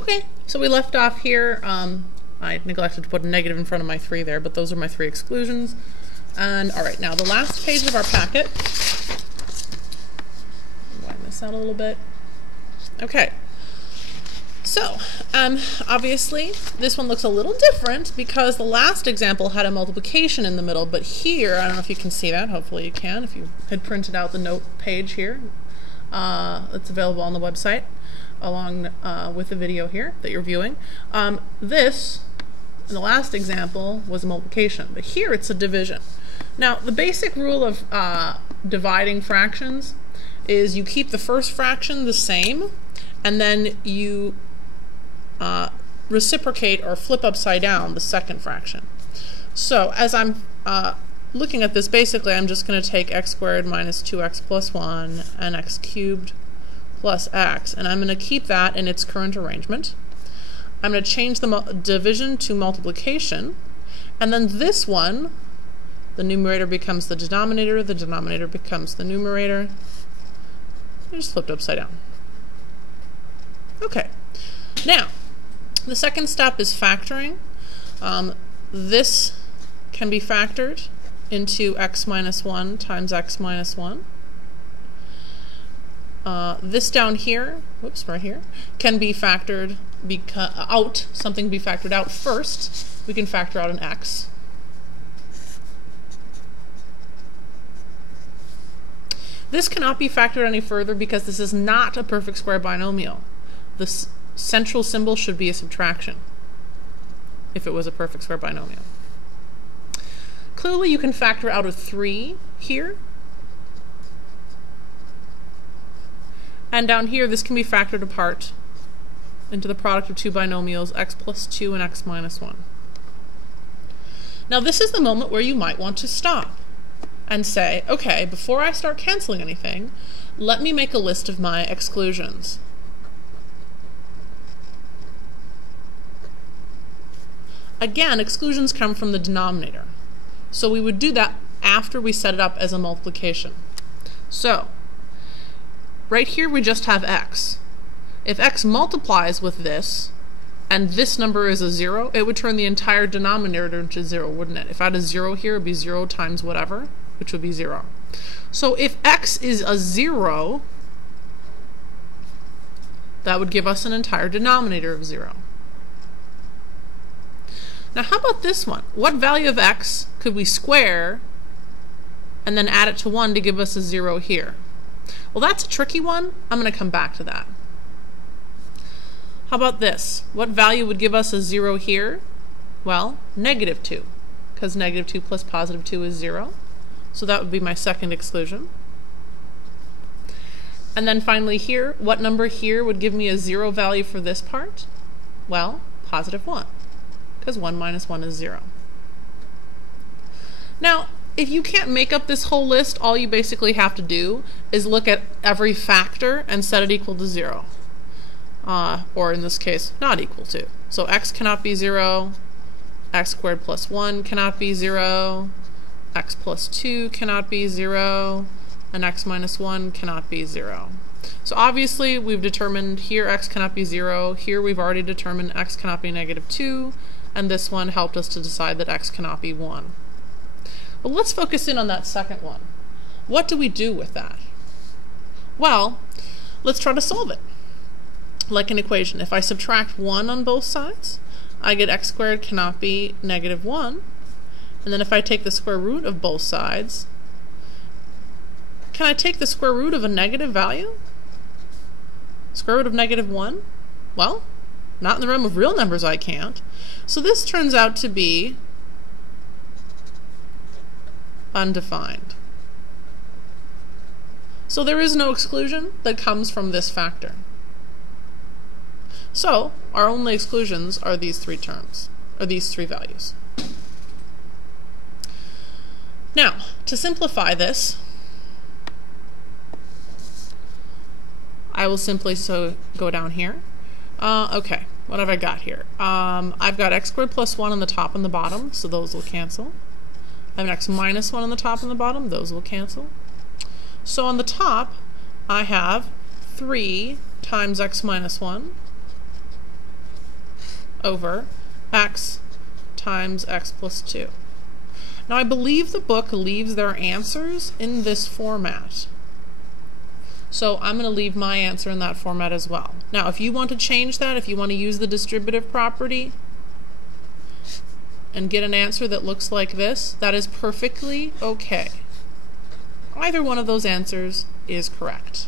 Okay, so we left off here. I neglected to put a negative in front of my 3 there, but those are my 3 exclusions. And all right, now the last page of our packet. Widen this out a little bit. Okay. So, obviously, this one looks a little different because the last example had a multiplication in the middle, but here, I don't know if you can see that, hopefully you can, if you had printed out the note page here. It's available on the website along with the video here that you're viewing. This, in the last example, was a multiplication, but here it's a division. Now, the basic rule of dividing fractions is you keep the first fraction the same, and then you reciprocate or flip upside down the second fraction. So as I'm looking at this, basically I'm just going to take x squared minus 2x plus 1 and x cubed plus x, and I'm going to keep that in its current arrangement. I'm going to change the division to multiplication, and then this one, the numerator becomes the denominator becomes the numerator. I just flipped upside down. Okay, now the second step is factoring. This can be factored into x minus 1 times x minus 1. This down here, whoops, right here, can be factored out, something be factored out first. We can factor out an x. This cannot be factored any further because this is not a perfect square binomial. The central symbol should be a subtraction if it was a perfect square binomial. Clearly you can factor out a 3 here. And down here this can be factored apart into the product of 2 binomials, x plus 2 and x minus 1. Now this is the moment where you might want to stop and say, okay, before I start canceling anything, let me make a list of my exclusions. Again, exclusions come from the denominator. So we would do that after we set it up as a multiplication. So, right here we just have x. If x multiplies with this, and this number is a 0, it would turn the entire denominator into 0, wouldn't it? If I had a 0 here, it would be 0 times whatever, which would be 0. So if x is a 0, that would give us an entire denominator of 0. Now how about this one? What value of x could we square and then add it to 1 to give us a 0 here? Well, that's a tricky one. I'm going to come back to that. How about this? What value would give us a 0 here? Well, negative 2, because negative 2 plus positive 2 is 0. So that would be my second exclusion. And then finally here, what number here would give me a 0 value for this part? Well, positive 1. Because 1 minus 1 is 0. Now, if you can't make up this whole list, all you basically have to do is look at every factor and set it equal to 0. Or in this case, not equal to. So x cannot be 0, x squared plus 1 cannot be 0, x plus 2 cannot be 0, and x minus 1 cannot be 0. So obviously we've determined here x cannot be 0, here we've already determined x cannot be negative 2, and this one helped us to decide that x cannot be 1. But let's focus in on that second one. What do we do with that? Well, let's try to solve it. Like an equation, if I subtract 1 on both sides, I get x squared cannot be negative 1. And then if I take the square root of both sides, can I take the square root of a negative value? Square root of negative 1? Well, not in the realm of real numbers I can't. So this turns out to be undefined. So there is no exclusion that comes from this factor. So our only exclusions are these 3 terms, or these 3 values. Now, to simplify this, I will simply go down here. Okay, what have I got here? I've got x squared plus 1 on the top and the bottom, so those will cancel. I have an x minus 1 on the top and the bottom, those will cancel. So on the top, I have 3 times x minus 1 over x times x plus 2. Now I believe the book leaves their answers in this format. So I'm going to leave my answer in that format as well. Now if you want to change that, if you want to use the distributive property and get an answer that looks like this, that is perfectly okay. Either one of those answers is correct.